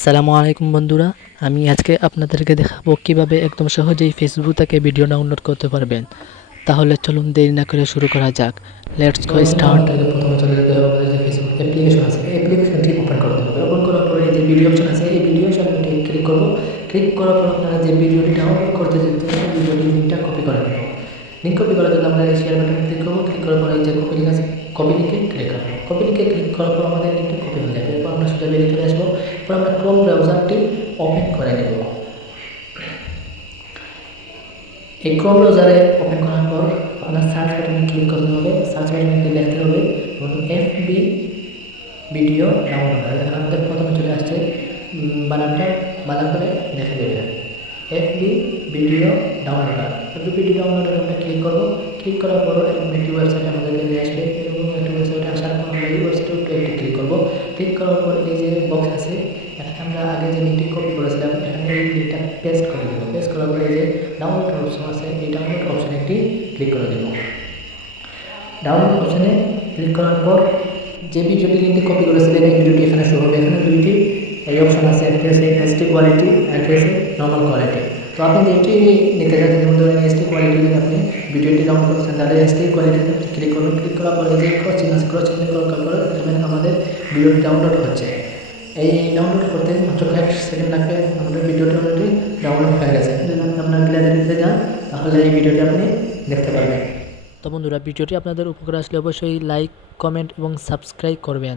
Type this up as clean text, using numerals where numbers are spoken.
আসসালামু আলাইকুম বন্ধুরা, আমি আজকে আপনাদেরকে দেখাবো কিভাবে একদম সহজেই ফেসবুক থেকে ভিডিও ডাউনলোড করতে পারবেন। তাহলে চলুন দেরি না করে শুরু করা যাক। Let's go start. প্রথমে চলে যেতে হবে আমাদের যে ফেসবুক অ্যাপ্লিকেশন আছে, এই অ্যাপ্লিকেশনটি ওপেন করতে হবে। ওপেন করার পরে এই যে ভিডিও অপশন আছে, এই ভিডিও অপশনটি ক্লিক করব। ক্লিক করার পর আপনারা যে ভিডিওটি ডাউনলোড করতে যেতে সেই ভিডিওটির লিঙ্কটা কপি করে নেব। লিঙ্ক কপি করার জন্য আমরা এই শেয়ার বাটনে ক্লিক করব। ক্লিক করার পর এই যে কপি লিঙ্ক আছে, কপি লিঙ্কে ক্লিক করব। কপি লিঙ্কে ক্লিক করার পর আমাদের লিঙ্কটি কপি হয়ে যাবে। এরপর আমরা সোজা বেরিয়ে চলে আসবো। এরপর আমরা ক্রোম ব্রাউজারটি ওপেন করে নেব। এই ক্রোম ব্রাউজারে ওপেন করার পর আপনার সার্চ বাটনে ক্লিক করতে হবে। সার্চ বাটনে লিখতে হবে এফবি ভিডিও ডাউনলোডার। দেখেন আমাদের প্রথমে চলে আসছে, বানানটা ভালো করে দেখে দেবেন। FB video downloader. FB video ডাউনলোডারে আমরা ক্লিক করবো। ক্লিক করার পর এরকম একটি ওয়েবসাইট আমাদেরকে নিয়ে আসবে। এরকম একটি ওয়েবসাইটে আসার পর আমরা এই ওয়েবসাইটে একটি ক্লিক করবো। ক্লিক করার পর এই যে বক্স আছে, এখানে আমরা আগে যে লিঙ্কটি কপি করেছিলাম, এখানে এই লিঙ্কটা পেস্ট করে দেবো। পেস্ট করার পরে এই যে ডাউনলোড অপশন আছে, এই ডাউনলোড অপশনে একটি ক্লিক করে দেবো। ডাউনলোড অপশনে ক্লিক করার পর যে ভিডিওটি লিঙ্কটি কপি করেছিলেন এই ভিডিওটি এখানে শো হবে। এখানে দুইটি এই অপশন আছে, একটি আছে এইচডি কোয়ালিটি, একটি আছে নর্মাল কোয়ালিটি। তো আপনি যেটি নিতে চান, যেমন ধরেন এইচডি কোয়ালিটিতে আপনি ভিডিওটি ডাউনলোড করছেন, তাহলে এইচডি কোয়ালিটিতে ক্লিক করবেন। ক্লিক করার পরে যে ক্রস চিহ্ন আছে, ক্রস চিহ্ন করার পরে এখানে আমাদের ভিডিওটি ডাউনলোড হচ্ছে। এই ডাউনলোড করতে মাত্র কয়েক সেকেন্ড লাগবে। আমাদের ভিডিওটি অলরেডি ডাউনলোড হয়ে গেছে। যদি আপনার গ্যালারিতে যান তাহলে এই ভিডিওটি আপনি দেখতে পারবেন। তো বন্ধুরা, ভিডিওটি আপনাদের উপকারে আসলে অবশ্যই লাইক, কমেন্ট এবং সাবস্ক্রাইব করবেন।